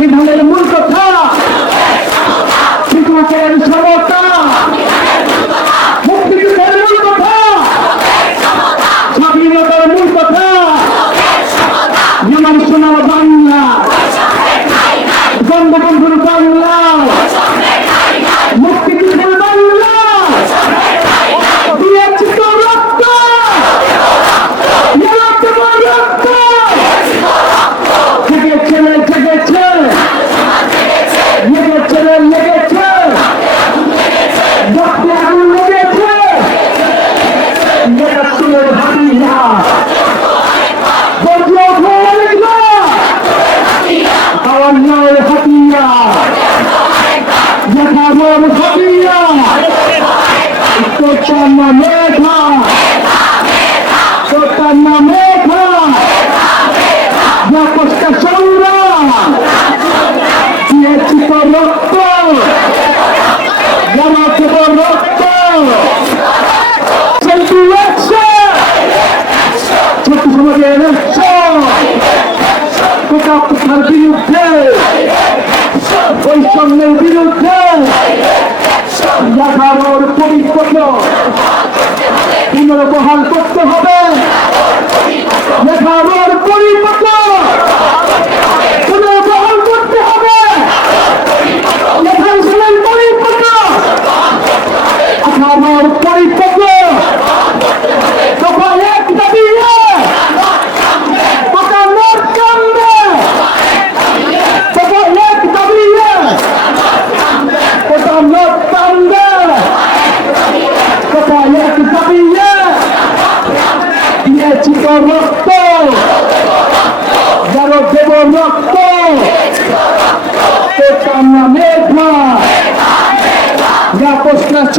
সংবিধানের মূল কথা। শিক্ষকের সমতা মুক্তিযুদ্ধের মূল কথা। স্বাধীনতার মূল কথা। যেমন সোনার বাংলা। বঙ্গবন্ধুর বাংলা মুক্তিযুদ্ধের বাংলা দিয়েছি তো রক্ত দিয়েছি তো রক্ত জেগেছে রে, জেগেছে লেগেছে রে, লেগেছে রক্তে আগুন লেগেছে। লেগেছে রে, ভাবিয়া বলছে ওঠো অনেকবার আমার নয় হাতিয়া দেখাবার হাতিয়া তোর নাম মেঘা। কোথার বিরুদ্ধে বৈষম্যের বিরুদ্ধে দেখানোর পরিপক্ষ পুনর্বহাল করতে হবে। দেখানোর পরিপক্ষ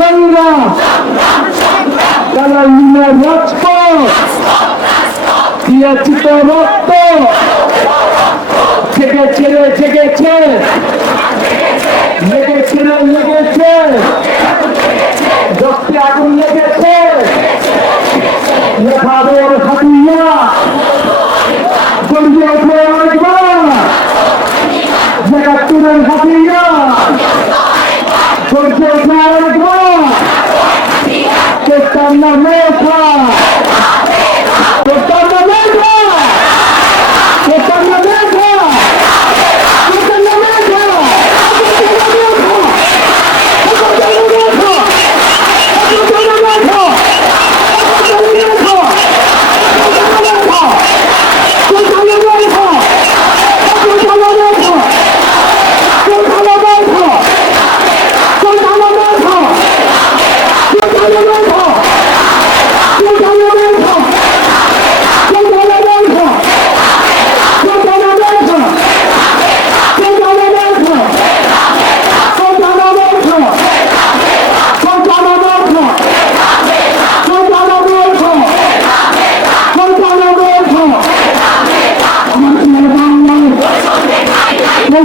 প্রশ্ন চন্দ্র কালালিনের রাজপথ দিয়েছি তো রক্ত ছেড়ে জেগেছে লেগেছে রে লেগেছে রক্তে আগুন লেগেছে লেখাদের হাতিয়া গড়িয়ে ওঠে অনেকবার একাত্তরের হাতিয়া গড়িয়ে ওঠে অনেকবার তোর নাম মেঘা তোর নাম মেঘা তোর নাম মেঘা তোর নাম মেঘা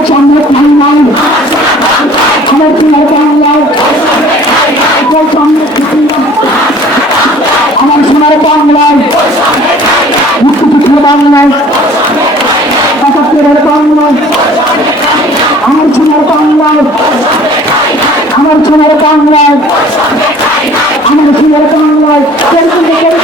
সামনে বাংলায় আমার প্রিয় বাংলায় সামনে আমার সোনার বাংলায় মুক্তিযুদ্ধ বাংলায় একাত্তরের বাংলায় আমার সোনার বাংলায় আমার সোনার বাংলায় আমার সোনার বাংলায়